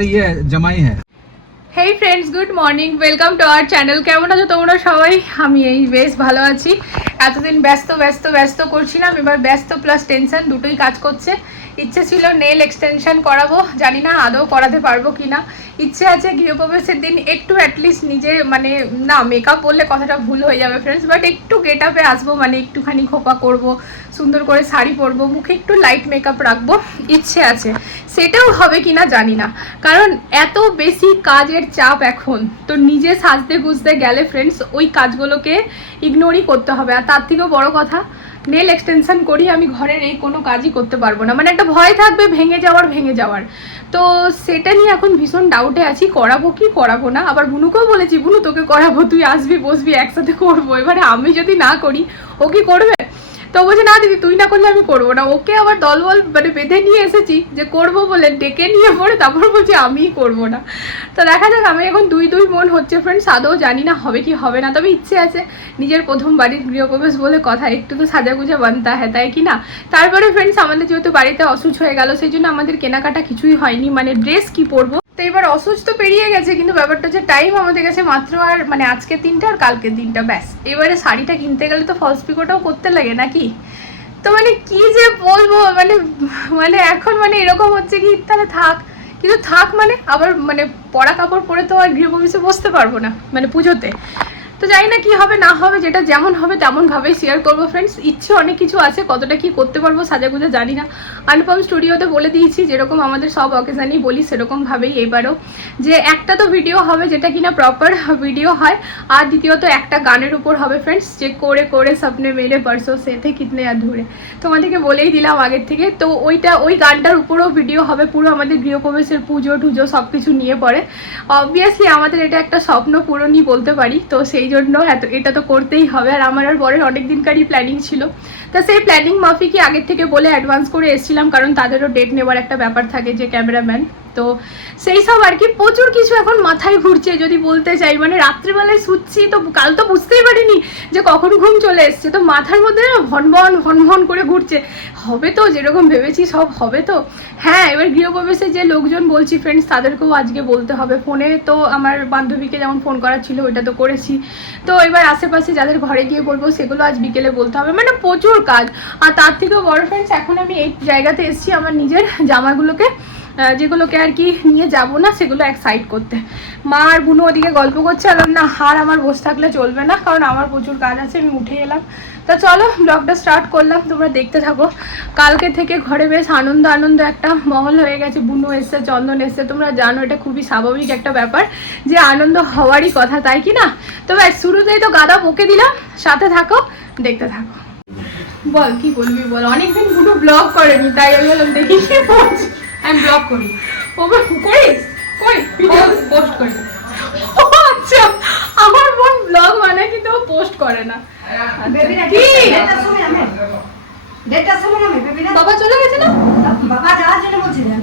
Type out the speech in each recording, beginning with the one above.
हमारे ये जमाई है hey friends good morning welcome to our channel কেমন আছো তোমরা সবাই আমি এই বেশ ভালো আছি এতদিন ব্যস্ত ব্যস্ত ব্যস্ত করছিলাম এবার ব্যস্ত প্লাস টেনশন দুটোই কাজ করছে ইচ্ছে ছিল নেল এক্সটেনশন করাবো জানি না আদৌ করাতে পারব কি না ইচ্ছে আছে গৃহপ্রবেশের দিন একটু অ্যাটলিস্ট নিজে মানে না মেকআপ বললে কথাটা ভুল হয়ে যাবে ফ্রেন্ডস বাট একটু গেট আপে আসব মানে একটুখানি খোপা করব, সুন্দর করে শাড়ি পরবো, মুখে একটু লাইট মেকআপ রাখব, ইচ্ছে আছে। সেটাও হবে কিনা জানি না কারণ এত বেশি কাজের চাপ এখন, তো নিজে সাজতে গুজতে গেলে ফ্রেন্ডস ওই কাজগুলোকে ইগনোরই করতে হবে। আর তার থেকেও বড় কথা নেল এক্সটেনশন করি, আমি ঘরের এই কোনো কাজই করতে পারব না। মানে একটা ভয় থাকবে, ভেঙে যাওয়ার ভেঙে যাওয়ার। তো সেটা নিয়ে এখন ভীষণ ডাউটে আছি, করাবো কি, করাবো না। আবার বুনুকেও বলেছি, বুনু, তোকে করাবো, তুই আসবি, বসবি, একসাথে করব। এবারে আমি যদি না করি, ও কি করবে? তো বলছে, না দিদি, তুই না করলে আমি করব না। ওকে আবার দলবল মানে বেঁধে নিয়ে এসেছি যে, করব বলে ডেকে নিয়ে পড়ে, তারপর বলছি, আমিই করব না। তো দেখা যাক, আমি এখন দুই দুই মন হচ্ছে ফ্রেন্ডস আদৌ জানি না হবে কি হবে না, তবে ইচ্ছে আছে নিজের প্রথম বাড়ির গৃহপ্রবেশ বলে কথা, একটু তো সাজাগুজা বানতা হ্যাঁ তাই কি না? তারপরে ফ্রেন্ডস আমাদের যেহেতু বাড়িতে অসুচ হয়ে গেল, সেই জন্য আমাদের কেনাকাটা কিছুই হয়নি মানে ড্রেস কি পরবো তো এবার অসুস্থ পেরিয়ে গেছে, কিন্তু ব্যাপারটা হচ্ছে টাইম আমাদের কাছে মাত্র আর মানে আজকে তিনটা আর কালকে তিনটা ব্যাস। এবারে শাড়িটা কিনতে গেলে তো ফলস পিকোটাও করতে লাগে নাকি? তো মানে কি যে বলব মানে মানে এখন মানে এরকম হচ্ছে কি, তাহলে থাক। কিন্তু থাক মানে আবার মানে পরা কাপড় পরে তো আর গৃহপ্রবেশে বসতে পারব না মানে পুজোতে। তো জানি না কি হবে, না হবে, যেটা যেমন হবে তেমন ভাবেই শেয়ার করব ফ্রেন্ডস ইচ্ছে অনেক কিছু আছে, কতটা কি করতে পারব সাজাগুজা জানি না। অনুপম স্টুডিওতে বলে দিয়েছি, যেরকম আমাদের সব অকেশানেই বলি, সেরকম ভাবেই এবারও। যে একটা তো ভিডিও হবে যেটা কিনা প্রপার ভিডিও হয়, আর দ্বিতীয়ত একটা গানের উপর হবে ফ্রেন্ডস যে করে করে স্বপ্নে মেলে পারসো সেতে কিতনে আধুরে তোমাদেরকে বলেই দিলাম আগের থেকে, তো ওইটা, ওই গানটার উপরেও ভিডিও হবে, পুরো আমাদের গৃহপ্রবেশের পুজো টুজো সব কিছু নিয়ে পড়ে অবভিয়াসলি আমাদের এটা একটা স্বপ্ন পূরণই বলতে পারি, তো সেই জন্য এত এটা তো করতেই হবে। আর আমার আর পরের অনেক দিনকারই প্ল্যানিং ছিল। তা সেই প্ল্যানিং মাফিকই আগের থেকে বলে অ্যাডভান্স করে এসেছিলাম, কারণ তাদেরও ডেট নেওয়ার একটা ব্যাপার থাকে যে ক্যামেরাম্যান তো সেই সব আর কি প্রচুর কিছু এখন মাথায় ঘুরছে, যদি বলতে চাই। মানে রাত্রিবেলায় শুচ্ছি তো কাল তো বুঝতেই পারিনি যে কখন ঘুম চলে এসছে। তো মাথার মধ্যে না ভনভন ভনভন করে ঘুরছে। হবে তো, যেরকম ভেবেছি সব হবে তো। হ্যাঁ এবার গৃহপ্রবেশে যে লোকজন বলছি ফ্রেন্ডস তাদেরকেও আজকে বলতে হবে। ফোনে তো আমার বান্ধবীকে যেমন ফোন করা ছিল, ওইটা তো করেছি। তো এবার আশেপাশে যাদের ঘরে গিয়ে বলব, সেগুলো আজ বিকেলে বলতে হবে। মানে প্রচুর কাজ। আর তার থেকেও বড় ফ্রেন্ডস এখন আমি এই জায়গাতে এসেছি। আমার নিজের জামাগুলোকে যেগুলোকে আর কি নিয়ে যাব না, সেগুলো এক সাইড করতে। মা আর বুনু ওদিকে গল্প করছে, আর না, হার আমার বসে থাকলে চলবে না, কারণ আমার প্রচুর কাজ আছে, আমি উঠে এলাম। তা চলো ব্লগটা স্টার্ট করলাম, তোমরা দেখতে থাকো। কালকে থেকে ঘরে বেশ আনন্দ আনন্দ একটা মহল হয়ে গেছে, বুনু এসছে, চন্দন এসছে, তোমরা জানো, এটা খুবই স্বাভাবিক একটা ব্যাপার যে আনন্দ হওয়ারই কথা, তাই কি না? তো ব্যাস, শুরুতেই তো গাদা বকে দিলাম, সাথে থাকো, দেখতে থাকো। বল, কি বলবি বল? অনেকদিন বুনু ব্লগ করেনি, তাই আমি বললাম, দেখি আমি ব্লগ করি। ও করিস কই? পোস্ট করি। আচ্ছা আমার বোন ব্লগ বানায় কিন্তু ও পোস্ট করে না। কি? বাবা চলে গেছে না? বাবা যাওয়ার জন্য বলছিলেন,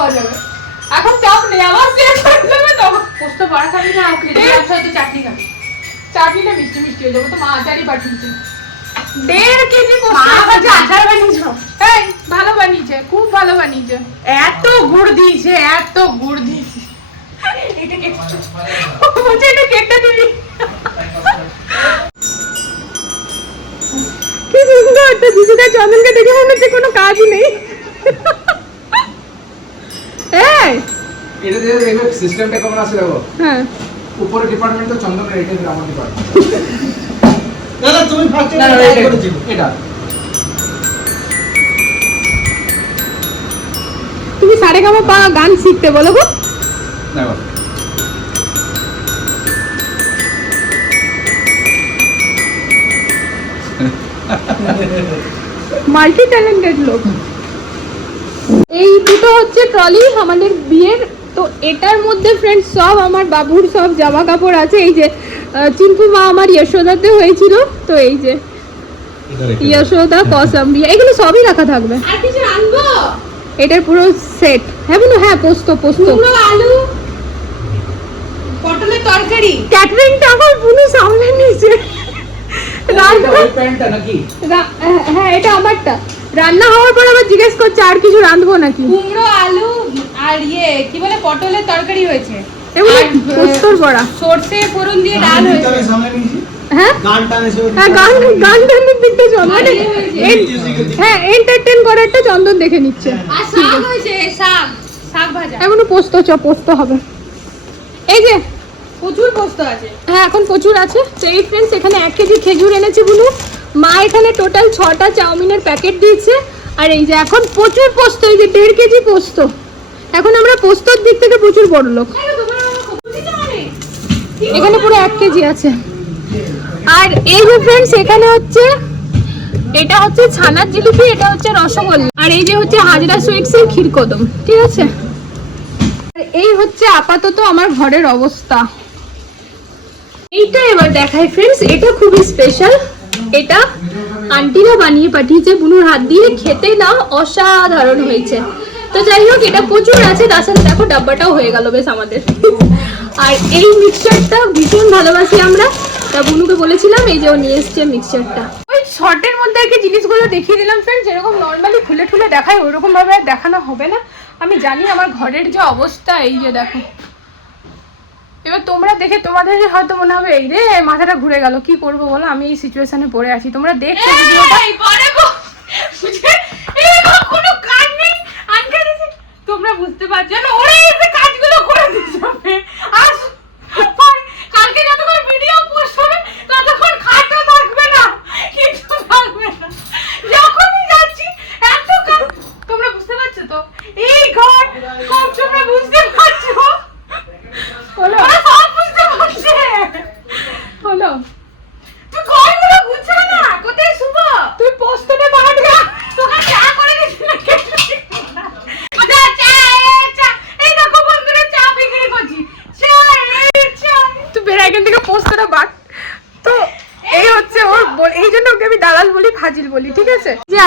ডেলি যাবে। এখন চাপ নেই আমার শেষ হয়ে যাবে তো। পোস্ত বড়া খাবি না ওকে চাটনি খাবি। চাটনিটা মিষ্টি মিষ্টি হয়ে যাবে তো মা আচারই পাঠিয়েছে। দেড় কেজি আচার বানিয়েছো? এই ভালো বানিয়েছে খুব ভালো বানিয়েছে। এত গুড় দিয়েছে এত গুড় দিয়েছে। বলছে এটা কেকটা দিবি। কি সুন্দর তো দিদিটা চন্দনকে দেখে মনে হচ্ছে কোনো কাজই নেই এই এটা দিয়ে দেখবে সিস্টেমটা কেমন আছে দেখো। হ্যাঁ। উপরে ডিপার্টমেন্ট তো চন্দনের এটা দিয়ে ডিপার্টমেন্ট দাদা তুমি ফার্স্ট এটা- এটা তুমি সারে গামা পা গান শিখতে বলো গো। দেখো। মাল্টি ট্যালেন্টেড লোক। এই দুটো হচ্ছে ট্রলি আমাদের বিয়ের তো এটার মধ্যে ফ্রেন্ড সব আমার বাবুর সব জামা কাপড় আছে। এই যে আহ, মা আমার যশোদাতে হয়েছিল। তো এই যে যশোদা কসাম্বি এগুলো সবই রাখা থাকবে। আর কিছু আনব? এটার পুরো সেট হ্যাঁ বোনো হ্যাঁ পোস্ত পোস্ত। আলু পটলের তরকারি। ক্যাটারিংটা আমার বুনু সামনে নিয়েছে হ্যাঁ, হ্যাঁ এটা আমারটা। রান্না হওয়ার পর আবার জিজ্ঞেস করছে আর কিছু রাঁধবো নাকি? কুমড়ো আলু আর ইয়ে কি বলে পটলের তরকারি হয়েছে। পোস্তর বড়া? সর্ষে ফোড়ন দিয়ে ডাল হয়েছে। নিয়েছি। হ্যাঁ? গান হ্যাঁ গান গান টানের দিকটা চন্দন আর ইয়ে হ্যাঁ এন্টারটেন করারটা চন্দন দেখে নিচ্ছে। আর শাক হয়েছে শাক। শাক ভাজা। এখনও পোস্ত চ পোস্ত হবে। এই যে প্রচুর পোস্ত আছে। হ্যাঁ এখন প্রচুর আছে। তো এই ফ্রেন্ডস এখানে এক কেজি খেজুর এনেছে বুনু। মা এখানে টোটাল ছটা চাউমিনের প্যাকেট দিয়েছে। আর এই যে এখন প্রচুর পোস্ত এই যে দেড় কেজি পোস্ত। এখন আমরা পোস্তর দিক থেকে প্রচুর বড় লোক? এখানে পুরো এক কেজি আছে। আর এই যে ফ্রেন্ডস এখানে হচ্ছে, এটা হচ্ছে ছানার জিলিপি, এটা হচ্ছে রসগোল্লা। আর এই যে হচ্ছে হাজরা সুইটস এর ক্ষীরকদম ঠিক আছে? আর এই হচ্ছে আপাতত আমার ঘরের অবস্থা। এইটা এবার দেখাই ফ্রেন্ডস এটা খুবই স্পেশাল এটা আন্টিরা বানিয়ে পাঠিয়েছে, বুনুর হাত দিয়ে। খেতে না অসাধারণ হয়েছে। তো যাই হোক এটা প্রচুর আছে তার সাথে দেখো ডাব্বাটাও হয়ে গেল বেশ আমাদের। আর এই মিক্সচারটা ভীষণ ভালোবাসি আমরা। তা বুনুকে বলেছিলাম এই যে ও নিয়ে এসছে মিক্সচারটা ওই শর্টের মধ্যে আর কি জিনিসগুলো দেখিয়ে দিলাম ফ্রেন্ড যেরকম নর্মালি খুলে খুলে দেখায় ওরকম ভাবে আর দেখানো হবে না। আমি জানি আমার ঘরের যে অবস্থা এই যে দেখো। এবার তোমরা দেখে তোমাদের হয়তো মনে হবে এই রে মাথাটা ঘুরে গেল কি করব বলো? আমি এই সিচুয়েশনে পড়ে আছি। তোমরা দেখছ ভিডিওটা এই, পরে গো। বুঝে? এই গো, কোনো কাজ নেই। আনকে দিছে। তোমরা বুঝতে পারছ না ওরা এসে কাজগুলো করে দিয়ে যাবে আর পরে কালকে যতক্ষণ ভিডিও পোস্ট হবে ততক্ষণ খাটও থাকবে না কিছু থাকবে না যখনই যাচ্ছি এত কাজ তোমরা বুঝতে পারছ তো এই ঘর কম তোমরা বুঝতে পারছ হলো ওরা সব বুঝতে পারছে হলো তুই ঘরগুলো গুছা না কোথায় শুভ তুই পোস্টটা পাঠ গা তোকে চা করে দিছি না যা চা এই চা এই দেখো বন্ধুরা চা বিক্রি করছি চা এই চা তুই বেরা এখান থেকে পোস্টটা বাট তো এই হচ্ছে ওর বল- এই জন্য ওকে আমি দালাল বলি ফাজিল বলি ঠিক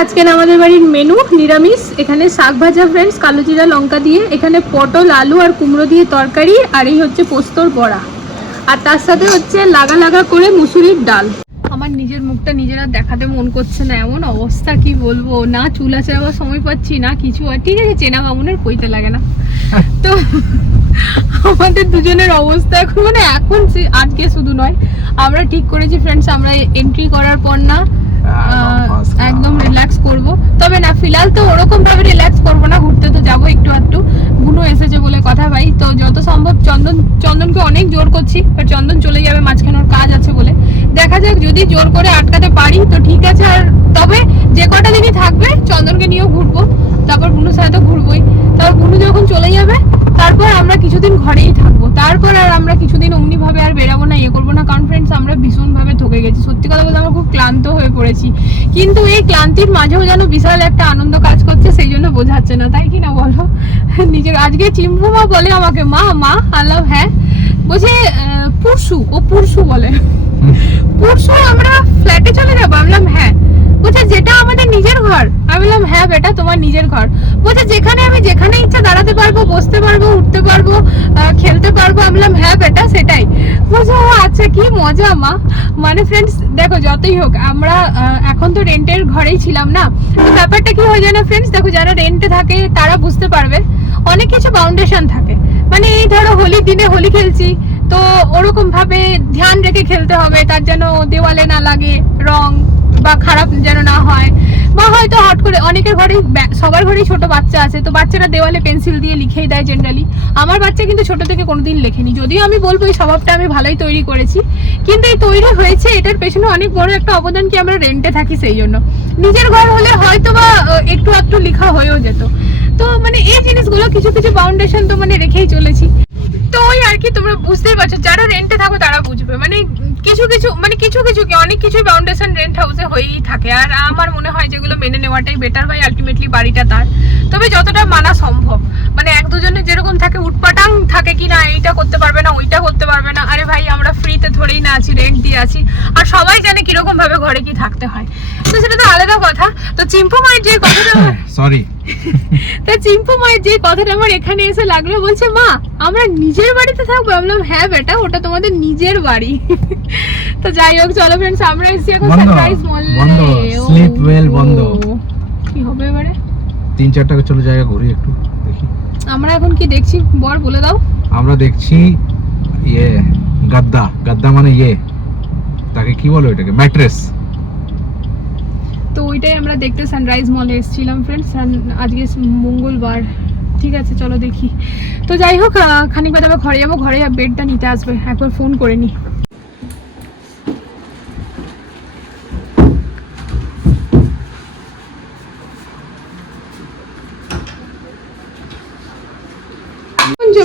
আছে যে আজকে আমাদের বাড়ির মেনু নিরামিষ, এখানে শাক ভাজা ফ্রেন্ডস কালো জিরা, লঙ্কা দিয়ে, এখানে পটল, আলু আর কুমড়ো দিয়ে তরকারি, আর এই হচ্ছে পোস্তর বড়া। আর তার সাথে হচ্ছে লাগা লাগা করে মুসুরির ডাল। আমার নিজের মুখটা নিজেরা দেখাতে মন করছে না, এমন অবস্থা কি বলব? না চুল আঁচড়াবার সময় পাচ্ছি, না কিছু আর, ঠিক আছে, চেনা বামুনের কইতে লাগে না। তো আমাদের দুজনের অবস্থা এখন মানে এখন আজকে শুধু নয়, আমরা ঠিক করেছি ফ্রেন্ডস আমরা এন্ট্রি করার পর না একদম রিল্যাক্স করব। তবে না ফিলহাল তো ওরকম ভাবে রিল্যাক্স করব না ঘুরতে তো যাব একটু আধটু। গুনো এসেছে বলে কথা ভাই তো যত সম্ভব চন্দন চন্দনকে অনেক জোর করছি বাট চন্দন চলে যাবে মাঝখানে ওর কাজ আছে বলে। দেখা যাক যদি জোর করে আটকাতে পারি তো ঠিক আছে আর তবে যে কটা দিনই থাকবে চন্দনকে নিয়েও ঘুরবো। তারপর বুনুর সাথে তো ঘুরবোই। তারপর বুনু যখন চলে যাবে তারপর আমরা কিছুদিন ঘরেই থাকব। তারপর আর আমরা কিছুদিন অমনি ভাবে আর বেরাবো না ইয়ে করব না। কারণ ফ্রেন্ডস আমরা ভীষণ ভাবে থকে গেছি। সত্যি কথা বলতে আমরা খুব ক্লান্ত হয়ে পড়েছি। কিন্তু এই ক্লান্তির মাঝেও যেন বিশাল একটা আনন্দ কাজ করছে সেই জন্য বোঝাচ্ছে না। তাই কি না বলো? নিজের আজকে চিম্পু মা বলে আমাকে মা মা আল্লাহ হ্যাঁ বলছে পরশু ও পরশু বলে। পরশু আমরা ফ্ল্যাটে চলে যাব আমি বললাম হ্যাঁ বলছে যেটা আমাদের নিজের ঘর আমি বললাম হ্যাঁ বেটা তোমার নিজের ঘর। বলছে, যেখানে আমি যেখানে ইচ্ছা দাঁড়াতে পারব, বসতে পারব, উঠতে পারব খেলতে পারব। আমি বললাম হ্যাঁ বেটা, সেটাই। বলছে, ও আচ্ছা কি মজা মা। মানে ফ্রেন্ডস দেখো, যতই হোক, আমরা এখন তো রেন্টের ঘরেই ছিলাম না। তো ব্যাপারটা কি হয়ে যায় না ফ্রেন্ডস দেখো, যারা রেন্টে থাকে, তারা বুঝতে পারবে। অনেক কিছু বাউন্ডেশন থাকে। মানে এই ধরো, হোলির দিনে হোলি খেলছি, তো ওরকম ভাবে ধ্যান রেখে খেলতে হবে, তার যেন দেওয়ালে না লাগে রং। বা খারাপ যেন না হয়, বা হয়তো হট করে অনেকের ঘরেই সবার ঘরেই ছোট বাচ্চা আছে, তো বাচ্চারা দেওয়ালে পেন্সিল দিয়ে লিখেই দেয় জেনারেলি আমার বাচ্চা কিন্তু ছোট থেকে কোনোদিন লেখেনি, যদিও আমি বলব এই স্বভাবটা আমি ভালোই তৈরি করেছি। কিন্তু এই তৈরি হয়েছে, এটার পেছনে অনেক বড় একটা অবদান কি আমরা রেন্টে থাকি সেই জন্য। নিজের ঘর হলে হয়তো বা একটু একটু লেখা হয়েও যেত। তো মানে এই জিনিসগুলো কিছু কিছু বাউন্ডেশন তো মানে রেখেই চলেছি। তো ওই আর কি তোমরা বুঝতেই পারছ, যারা রেন্টে থাকো তারা বুঝবে। মানে কিছু কিছু মানে কিছু কিছু কি, অনেক কিছু ফাউন্ডেশন রেন্ট হাউসে হয়েই থাকে। আর আমার মনে হয় যেগুলো মেনে নেওয়াটাই বেটার হয় আলটিমেটলি বাড়িটা তার। তবে যতটা মানা সম্ভব মানে এক দুজনের যেরকম থাকে, উটপাটাং থাকে কি না, এইটা করতে পারবে না, ওইটা করতে পারবে না। আরে ভাই, আমরা ফ্রিতে ধরেই না আছি রেন্ট দিয়ে আছি। আর সবাই জানে কীরকম ভাবে ঘরে কি থাকতে হয়। তো সেটা তো আলাদা কথা। তো চিম্পু মায়ের যে কথাটা সরি তা চিম্পু মায়ের যে কথাটা আমার এখানে এসে লাগল বলছে মা আমরা নিজের বাড়িতে থাকব? বললাম হ্যাঁ বেটা ওটা তোমাদের নিজের বাড়ি। তো যাই হোক চলো ফ্রেন্ডস আমরা এসেছি এখন বন্ধ, মল বন্ধ, sleep well বন্ধ। কি হবে এবারে? তিন চার টাকা চলে জায়গা ঘুরি একটু দেখি। আমরা এখন কি দেখছি? বর বলে দাও। আমরা দেখছি ইয়ে গাদ্দা। গাদ্দা মানে ইয়ে। তাকে কি বলো এটাকে ম্যাট্রেস। তো ওইটাই আমরা দেখতে সানরাইজ মলে এসেছিলাম ফ্রেন্ডস আজকে মঙ্গলবার। ঠিক আছে চলো দেখি। তো যাই হোক খানিক বাদে আবার ঘরে যাব ঘরে বেডটা নিতে আসবে। একবার ফোন করে নি।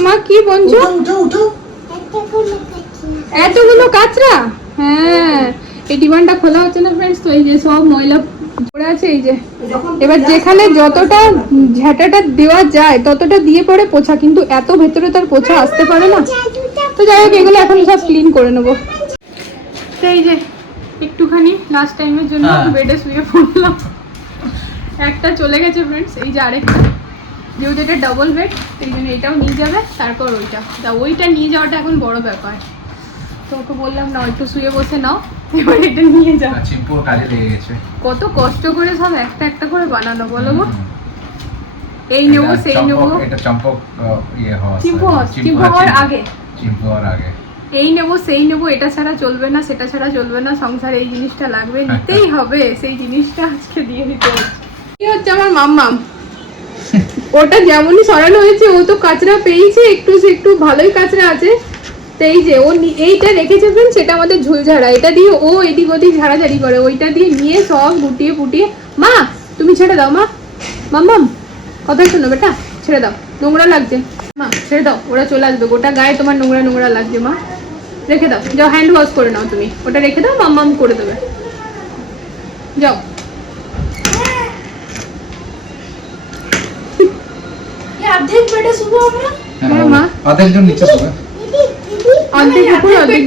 মা কি উঠো এতগুলো কাঁচরা? হ্যাঁ। এই ডিমান্ডটা খোলা হচ্ছে না ফ্রেন্ডস তো এই যে সব ময়লা পড়ে আছে এই যে। এবার যেখানে যতটা ঝাঁটাটা দেওয়া যায় ততটা দিয়ে পরে পোছা কিন্তু এত ভেতরে তার পোছা আসতে পারে না। তো যাই হোক এগুলো এখন সব ক্লিন করে নেব। তো এই যে একটুখানি লাস্ট টাইমের জন্য হ্যাঁ। বেডে শুয়ে পড়লাম। একটা চলে গেছে ফ্রেন্ডস এই যে আরেকটা। যেহেতু এটা ডবল বেড সেই জন্য এটাও নিয়ে যাবে তারপর ওইটা। তা ওইটা নিয়ে যাওয়াটা এখন বড় ব্যাপার। তো ওকে বললাম না একটু শুয়ে বসে নাও এবার এটা নিয়ে যাও। চিম্পুর কাজে লেগে গেছে। কত কষ্ট করে সব একটা একটা করে বানানো বলো গো। এই নেব সেই নেব। এটা চম্পক ইয়ে হওয়া চিম্পু চিম্পু হওয়ার আগে। চিম্পু হওয়ার আগে। এই নেব সেই নেব এটা ছাড়া চলবে না সেটা ছাড়া চলবে না সংসারে এই জিনিসটা লাগবে নিতেই হবে সেই জিনিসটা আজকে দিয়ে দিতে হচ্ছে। কি হচ্ছে আমার মাম্মাম? ওটা যেমনই সরানো হয়েছে ও তো কাঁচরা পেয়েছে একটু একটু ভালোই কাঁচরা আছে। তো এই যে ও এইটা রেখেছে ফ্রেন্ড সেটা আমাদের ঝুলঝাড়া। এটা দিয়ে ও এদিক ওদিক ঝাড়াঝাড়ি করে। ওইটা দিয়ে নিয়ে সব গুটিয়ে ফুটিয়ে মা তুমি ছেড়ে দাও মা। মাম্মাম কথা শোনো বেটা ছেড়ে দাও। নোংরা লাগছে। মা ছেড়ে দাও ওরা চলে আসবে। গোটা গায়ে তোমার নোংরা নোংরা লাগছে মা। রেখে দাও। যাও হ্যান্ড ওয়াশ করে নাও তুমি। ওটা রেখে দাও মাম্মাম করে দেবে। যাও। অর্ধেক বেডে শুভ আমরা? হ্যাঁ, মা। অর্ধেক জন নিচে শোবে অর্ধেক উপরে অর্ধেক?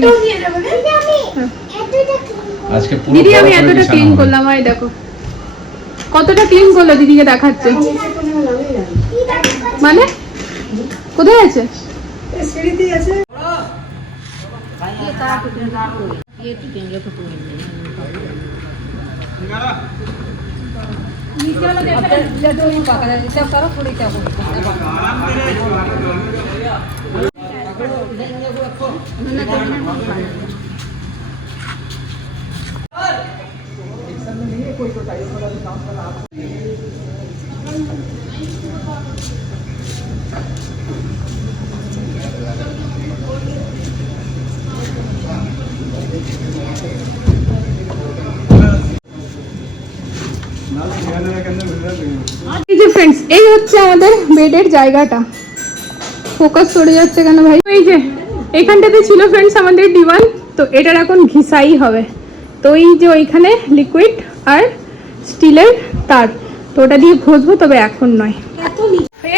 আজকে পুরো দিদি আমি এতটা ক্লিন করলাম আয় দেখো। কতটা ক্লিন করল দিদিকে দেখাচ্ছে? মানে? কোথায় আছে। এই যে ফ্রেন্ডস এই হচ্ছে আমাদের বেডের জায়গাটা ফোকাস সরে যাচ্ছে কেন ভাই? এই যে, এখানটাতে ছিল ফ্রেন্ডস আমাদের ডিওয়ান তো এটার এখন ঘিসাই হবে। তো এই যে ওইখানে লিকুইড আর স্টিলের তার, তো ওটা দিয়ে ঘষবো, তবে এখন নয়।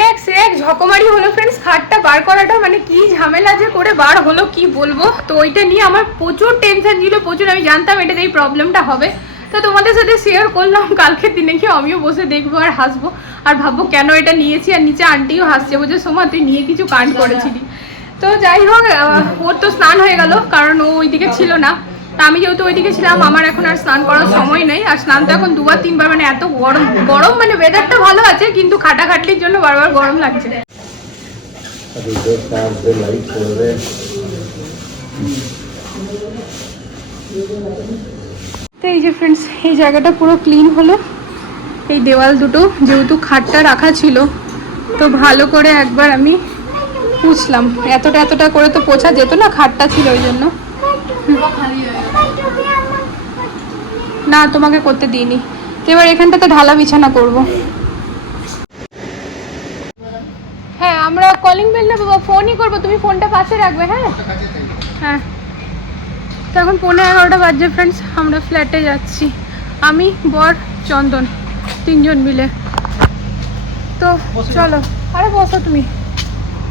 এক সে এক ঝকমারি হলো ফ্রেন্ডস খাটটা বার করাটা মানে কি ঝামেলা যে করে বার হলো, কি বলব? তো ওইটা নিয়ে আমার প্রচুর টেনশন ছিল, প্রচুর, আমি জানতাম এটাতে এই প্রবলেমটা হবে। তো তোমাদের সাথে শেয়ার করলাম কালকে দিনে কি আমিও বসে দেখব আর হাসবো। আর ভাববো কেন এটা নিয়েছি আর নিচে আন্টিও হাসছে বলছে সোমা তুই নিয়ে কিছু কাণ্ড করেছিলি। তো যাই হোক ওর তো স্নান হয়ে গেল কারণ ও ওইদিকে ছিল না। তা আমি যেহেতু ওইদিকে ছিলাম আমার এখন আর স্নান করার সময় নেই। আর স্নান তো এখন দুবার তিনবার মানে এত গরম গরম মানে ওয়েদারটা ভালো আছে কিন্তু খাটাখাটলির জন্য বারবার গরম লাগছে। তো এই যে ফ্রেন্ডস এই জায়গাটা পুরো ক্লিন হলো। এই দেওয়াল দুটো, যেহেতু খাটটা রাখা ছিল, তো ভালো করে একবার আমি পুছলাম। এতটা এতটা করে তো পোছা যেত না, খাটটা ছিল ওই জন্য। না, তোমাকে করতে দিইনি। তো এবার এখানটাতে ঢালা বিছানা করব। হ্যাঁ আমরা কলিং বেল না ফোনই করব। তুমি ফোনটা পাশে রাখবে হ্যাঁ? হ্যাঁ। তো এখন পনেরো এগারোটা বাজছে ফ্রেন্ডস আমরা ফ্ল্যাটে যাচ্ছি। আমি বর চন্দন তিনজন মিলে। তো চলো। আরে বসো তুমি।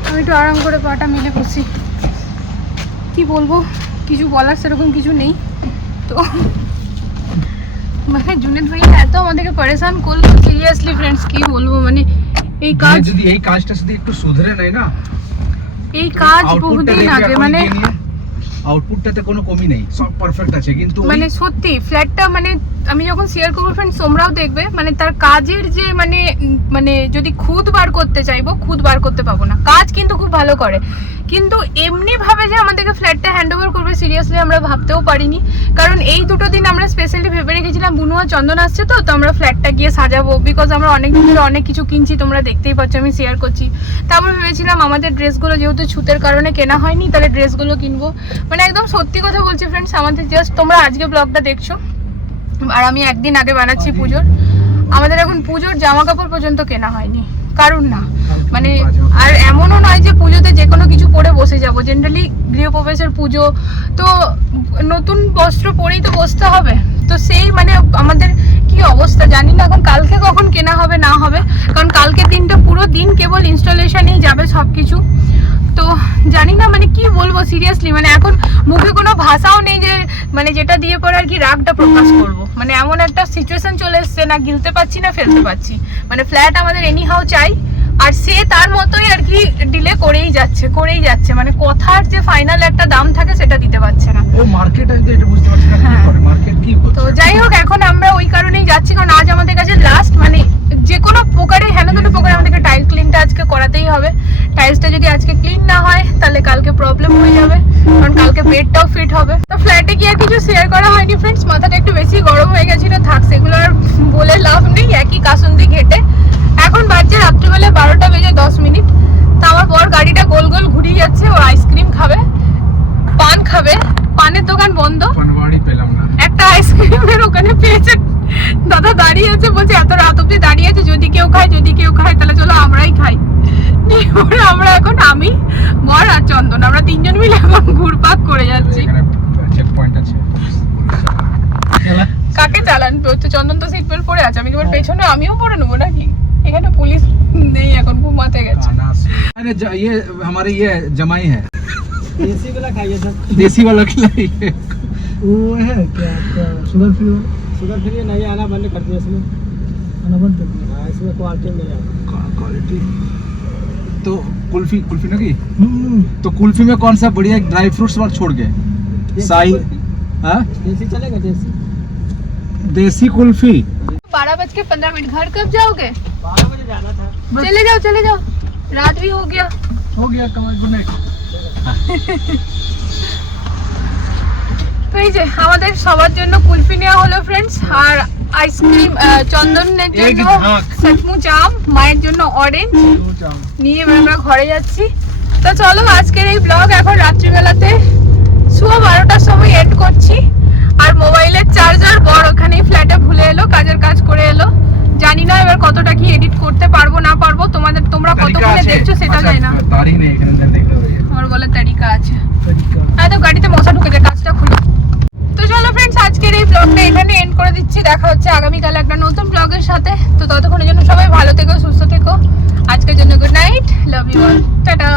আমি একটু আরাম করে পাটা মিলে বসি। কি বলব? কিছু বলার সেরকম কিছু নেই। তো মানে জুনেদ ভাই এত আমাদেরকে পরেশান করল। সিরিয়াসলি ফ্রেন্ডস কি বলব? মানে এই কাজ যদি এই কাজটা যদি একটু সুধরে নেয় না এই কাজ বহুদিন আগে মানে আউটপুটটাতে কোনো কমি নেই, সব পারফেক্ট আছে, কিন্তু মানে সত্যি ফ্ল্যাটটা মানে আমি যখন শেয়ার করব ফ্রেন্ড তোমরাও দেখবে মানে তার কাজের যে মানে মানে যদি খুদ বার করতে চাইব, খুদ বার করতে পাবো না। কাজ কিন্তু খুব ভালো করে। কিন্তু এমনি ভাবে যে আমাদেরকে ফ্ল্যাটটা হ্যান্ড ওভার করবে সিরিয়াসলি আমরা ভাবতেও পারিনি। কারণ এই দুটো দিন আমরা স্পেশালি ভেবে রেখেছিলাম বুনু আর চন্দন আসছে তো তো আমরা ফ্ল্যাটটা গিয়ে সাজাবো। বিকজ আমরা অনেক দিন ধরে অনেক কিছু কিনছি তোমরা দেখতেই পাচ্ছ আমি শেয়ার করছি। তারপর ভেবেছিলাম আমাদের ড্রেসগুলো যেহেতু ছুতের কারণে কেনা হয়নি তাহলে ড্রেসগুলো কিনবো। মানে একদম সত্যি কথা বলছি ফ্রেন্ডস আমাদের জাস্ট তোমরা আজকে ব্লগটা দেখছ। আর আমি একদিন আগে বানাচ্ছি পুজোর। আমাদের এখন পুজোর জামা কাপড় পর্যন্ত কেনা হয়নি। কারণ না। মানে আর এমনও নয় যে পুজোতে যে কোনো কিছু পরে বসে যাব। জেনারেলি গৃহপ্রবেশের পুজো তো নতুন বস্ত্র পরেই তো বসতে হবে। তো সেই মানে আমাদের কি অবস্থা জানি না এখন কালকে কখন কেনা হবে না হবে। কারণ কালকে দিনটা পুরো দিন কেবল ইনস্টলেশনেই যাবে সব কিছু তো জানি না মানে কি বলব সিরিয়াসলি মানে এখন মুখে কোনো ভাষাও নেই যে মানে যেটা দিয়ে পরে আর কি রাগটা প্রকাশ করব। মানে এমন একটা সিচুয়েশন চলে এসছে না গিলতে পাচ্ছি না ফেলতে পাচ্ছি মানে ফ্ল্যাট আমাদের এনি হাউ চাই আর সে তার মতোই আর কি ডিলে করেই যাচ্ছে করেই যাচ্ছে। মানে কথার যে ফাইনাল একটা দাম থাকে সেটা দিতে পারছে না। ও মার্কেট এটা বুঝতে পারছি না কি হ্যাঁ। করে মার্কেট কি তো যাই হোক এখন আমরা ওই কারণেই যাচ্ছি কারণ আজ আমাদের কাছে লাস্ট মানে যে কোনো প্রকারে হেন কোনো প্রকারে আমাদেরকে টাইল ক্লিনটা আজকে করাতেই হবে। টাইলসটা যদি আজকে ক্লিন না হয় তাহলে কালকে প্রবলেম হয়ে যাবে কারণ কালকে বেডটাও ফিট হবে। তো ফ্ল্যাটে গিয়ে আর কিছু শেয়ার করা হয়নি ফ্রেন্ডস মাথাটা একটু বেশি গরম হয়ে গেছিল থাক সেগুলো আর বলে লাভ নেই একই কাসুন্দি ঘেটে। এখন বাজছে রাত্রিবেলা বারোটা বেজে দশ মিনিট। তা আমার বর গাড়িটা গোল গোল ঘুরিয়ে যাচ্ছে ও আইসক্রিম খাবে পান খাবে পানের দোকান বন্ধ। একটা আইসক্রিমের ওখানে পেয়েছে। দাদা দাঁড়িয়ে আছে বলছে এত রাত অব্দি দাঁড়িয়ে আছে যদি কেউ খায় যদি কেউ খায় তাহলে চলো আমরাই খাই নিয়ে এবার আমরা এখন আমি বর আর চন্দন আমরা তিনজন মিলে এখন ঘুরপাক করে যাচ্ছি এখানে চেক পয়েন্ট আছে चला কাকে চালান তো চন্দন তো সিট বেল্ট পরে আছে আমি এবার পেছনে আমিও পরে নেবো নাকি এখানে পুলিশ নেই এখন ঘুমাতে গেছে खाना से- अरे ज- ये हमारे ये जमाई है देसी वाला खाइए सर देसी वाला खिलाइए वो है क्या आपका शुगर फ्री शुगर फ्री नहीं आना बंद कर दिया इसमें आना बंद कर दिया। हाँ इसमें क्वालिटी नहीं आता क्वालिटी तो कुल्फी कुल्फी ना की? हम्म, तो कुल्फी में कौन सा बढ़िया ड्राई फ्रूट्स वाला छोड़ के देसी साई कुल्फी। हाँ? देसी चलेगा देसी। देसी कुल्फी। बारह बज के पंद्रह मिनट। घर कब जाओगे? बारह बजे जाना था। चले जाओ चले जाओ। रात भी हो गया। हो गया कमल गुड नाइट তো এই যে আমাদের সবার জন্য কুলফি নেওয়া হলো ফ্রেন্ডস আর আইসক্রিম চন্দনের জন্য সচমুচ আম মায়ের জন্য অরেঞ্জ নিয়ে আমরা ঘরে যাচ্ছি। তো চলো আজকের এই ব্লগ এখন রাত্রিবেলাতে শুভ বারোটার সময় এড করছি। আর মোবাইলের চার্জার বড় ওখানেই ফ্ল্যাটে ভুলে এলো কাজের কাজ করে এলো। জানি না এবার কতটা কি এডিট করতে পারব না পারব। তোমাদের তোমরা কতক্ষণে দেখছ সেটা জানি না। আমার বলে তারিকা আছে। হ্যাঁ তো গাড়িতে মশা ঢুকে ঢুকেছে কাজটা খুলে। তো চলো ফ্রেন্ডস আজকের এই ব্লগটা এখানে এন্ড করে দিচ্ছি। দেখা হচ্ছে আগামীকাল একটা নতুন ব্লগের সাথে। তো ততক্ষণের জন্য সবাই ভালো থেকো, সুস্থ থেকো। আজকের জন্য good night love you all tata.